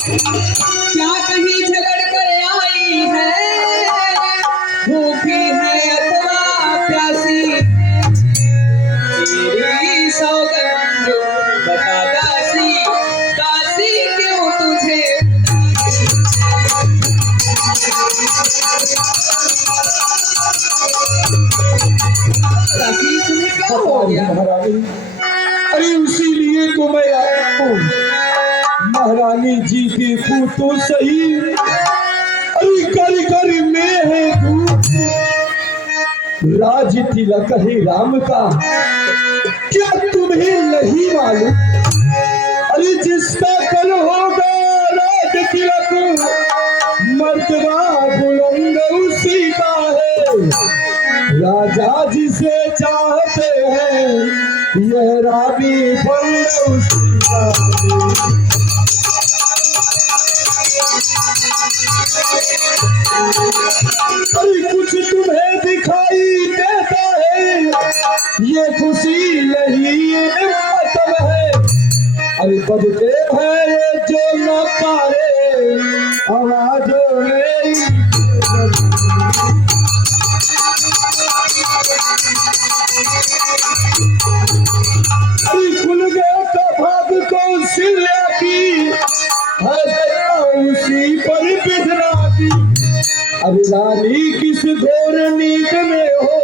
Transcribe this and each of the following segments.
क्या कहीं झगड़ कर आई है, भूखी है अथवा प्यासी, तेरी सौगंध बता दासी, दासी क्यों तुझे दासी तुम्हें क्या हो गया? महारानी, अरे इसीलिए तो मैं आया हूँ। महारानी जी देखो तो सही, अरे कर कर में है दूध, राज तिलक है राम का, क्या तुम्हें नहीं मालूम? अरे जिसका कल होगा राज तिलक, मर्तबा बुलंद उसी का है। राजा जिसे चाहते हैं, यह रानी बंद उसी का है। अरे कुछ तुम्हें दिखाई देता है, ये खुशी नहीं मतलब है। अरे बजते हैं ये जो नकारे, आवाजों में अरे खुल गया का भाग को सिला की, उसी पर बिखरा दी। अब रानी किस घोर नींद में हो,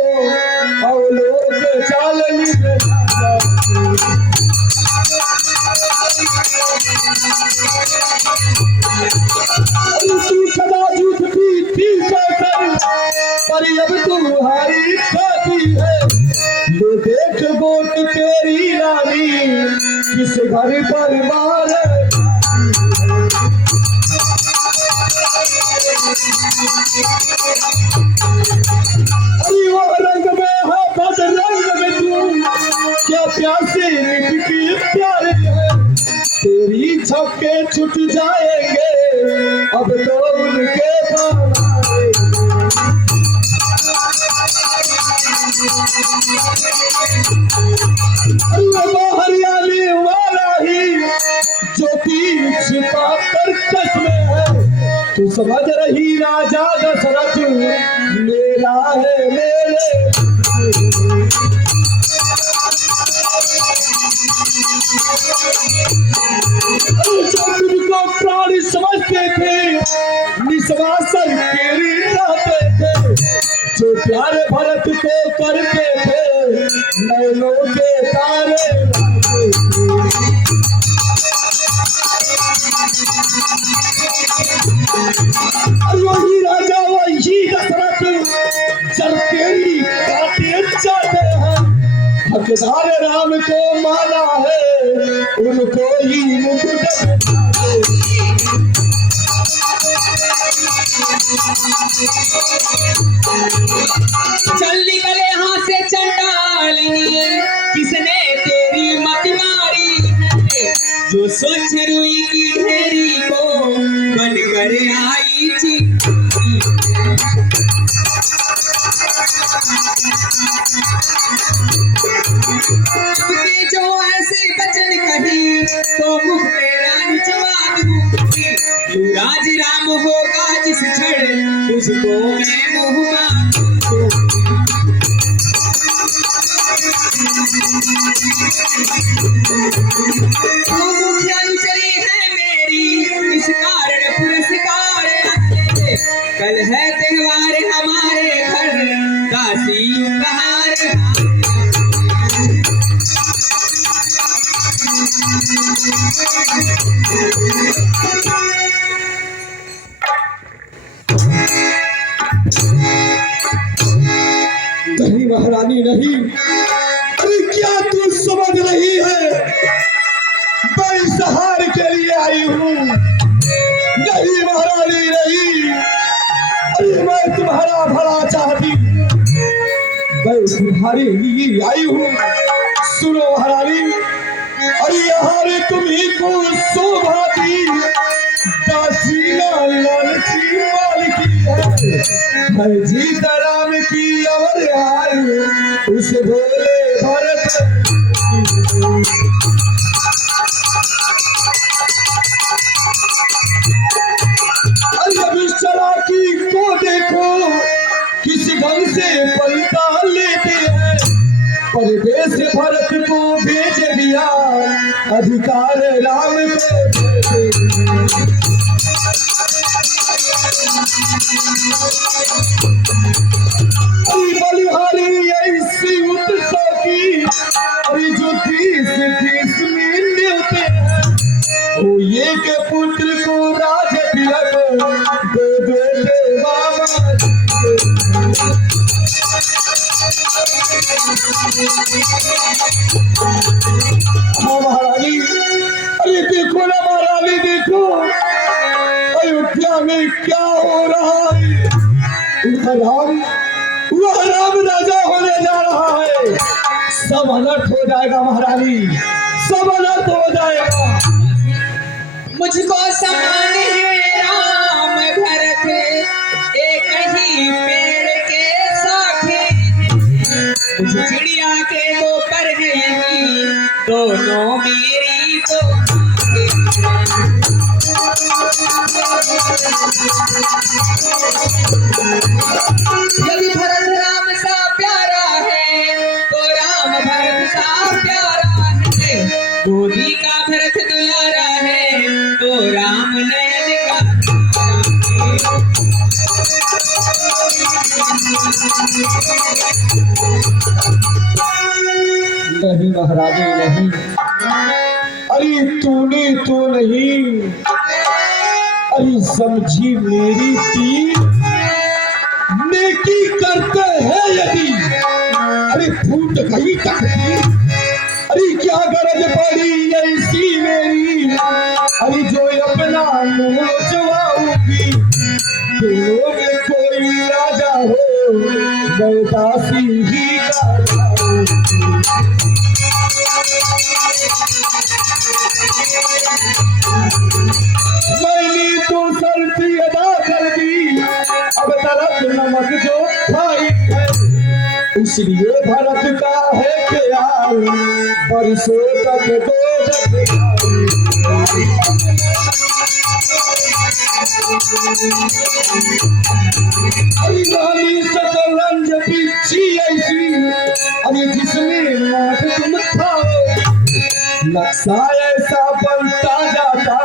और लोग चाल तू सदा झूठ पीती कर, पर अब तुम्हारी खाती है। ये देख गोट तेरी रानी किस घर पर मार, अरे वो रंग में है बद रंग में तू, क्या प्यासे निकली प्यारे है। तेरी छक्के छुट जाएंगे अब तो उनके हरियाली वाला ही जो तीर छिपा कर कस में है। तू समझ रही राजा दशरथ मेरा है मेरे, जो तुमको प्राणी समझते थे, निस्वासन तेरी रहते थे। जो प्यार भरत को करते थे, नैनों के तारे वही राजा वही दशरथ, जब तेरी काटे जाते हैं। हकदार राम को माना है, उनको ही मुकुट चल निकले यहाँ से चंडालिनी, किसने तेरी मत मारी है, जो सोच रुई की ढेरी को बन कर आई थी। जो ऐसे बचन कही तो मुख मेरा निचवा दूंगी, युवराज राम होगा जिस क्षण उसको मैं मुँह मांगूंगी। वो मुख्य अनुचरी है मेरी, इस कारण पुरस्कार कल है त्योहार हमारे घर, दासी उपहार। नहीं महारानी नहीं, अरे क्या तू समझ रही है? मैं इस हार के लिए आई हूँ। नहीं महारानी नहीं, अरे मैं तुम्हारा भला चाहती हूँ, मैं तुम्हारे लिए आई हूँ। सुनो महारानी, अरे हार तुम्ही को शोभा दी, दासी लालची माल की है। मैं जीता राम की और आई, उस भोले भरत से पलटा लेते हैं। परदेश भरत को भेज दिया, अधिकार राम को देते हैं। बलिहारी ऐसी उत्सव की, अरे जो 30 में न्योते हैं। वो ये के पुत्र को राज तिलक दे देते बाबा महारानी। अरे देखो ना महारानी, देखो अयोध्या में क्या हो रहा है। वह राम राजा होने जा रहा है। सब अनर्थ हो जाएगा महारानी, सब अनर्थ हो जाएगा। मुझको समान है राम भरत, एक ही पेड़ के शाखे। मुझ चिड़िया के दो पर नहीं, दोनों मेरी दो यदि भरत राम सा प्यारा है, तो राम भरत सा प्यारा है। गोदी का भरत दुलारा है, तो राम नयन का नहीं महारानी नहीं। अरे तूने तो नहीं, अरे समझी मेरी तीर। नेकी करते हैं यदि, अरे फूट गई तकदीर। अरे क्या गरज पड़ी ऐसी मेरी, अरे जो अपना मुंह चुराऊंगी। दोनों में कोई राजा हो, मैं दासी ही का मैंने तो शर्त अदा कर दी, अब तलक नमक जो खाई है। इसलिए भरत का है प्यार, बरसों तक शतरंज पीछी ऐसी, अरे जिसमें माथ तुम खाओ। नक्शा ऐसा बनता जाता,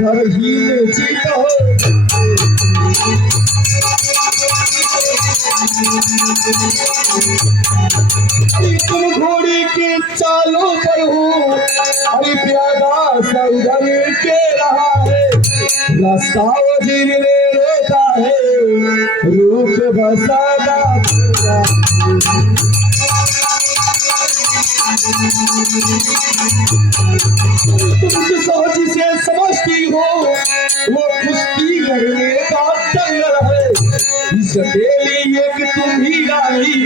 घर ही में जीता हो। तुम घोड़े के चालों पर हो, अरे प्यादा सौदर के रहा है। रास्ता वजीर ने रोका है, रूप बसादा तुम सोच से समझती हो, वो कुश्ती लड़ने का जंगल है। इस डेली एक तुम ही राही,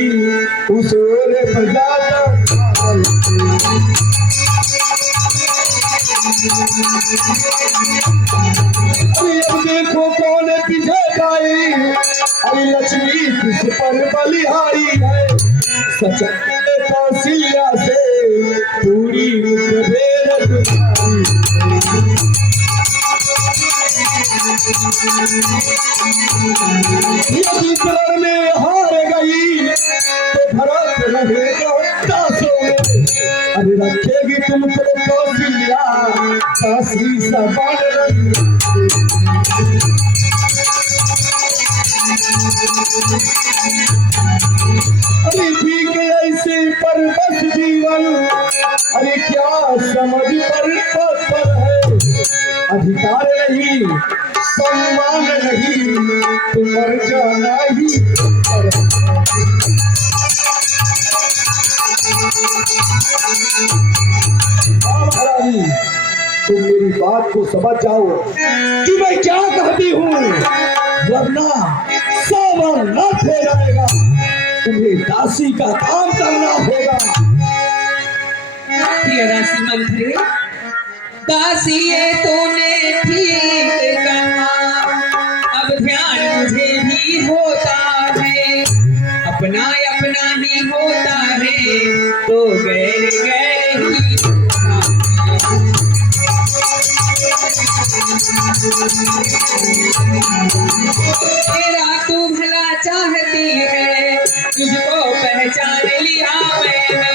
उस ओर बजाता। अरे अब देखो कौन पीछे गाई, अरे लक्ष्मी किस पर बलिहारी है। सचने कौशल्या से पूरी यदि करण में हार गई, तो भरत रहेगा दासों में। अरे रखेगी तुमको कौशल्या, सासी समान रही। अरे ठीक ऐसे पर बस जीवन, अरे क्या समझ पर है। अधिकार नहीं, सम्मान नहीं, तो मर जाना ही। तुम मेरी बात को समझ जाओ कि मैं क्या कहती हूँ, वरना सब नष्ट हो जाएगा। तुम्हें दासी का काम करना होगा। प्रिय राशि मंत्री, दासी ये तूने ठीक कहा। अब ध्यान मुझे भी होता है, अपना अपना ही होता है, तो गैर गैर ही होता है। तेरा तू भला चाहती है, तुझको पहचान लिया मैंने,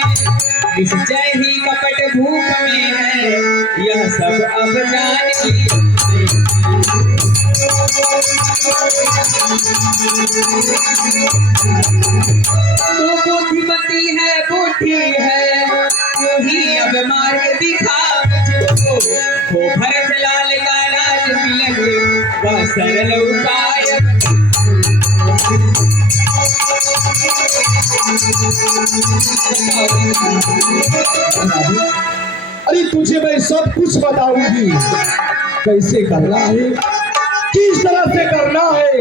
निश्चय ही कपट भूख में है, यह सब अब जान लिया। तू बुद्धिमती है, बुद्धि है, तू ही अब मार्ग दिखा मुझको, वो भरत लाल का राज तिलक, वह सरल उपाय। अरे तुझे मैं सब कुछ बताऊंगी, कैसे करना है, किस तरह से करना है।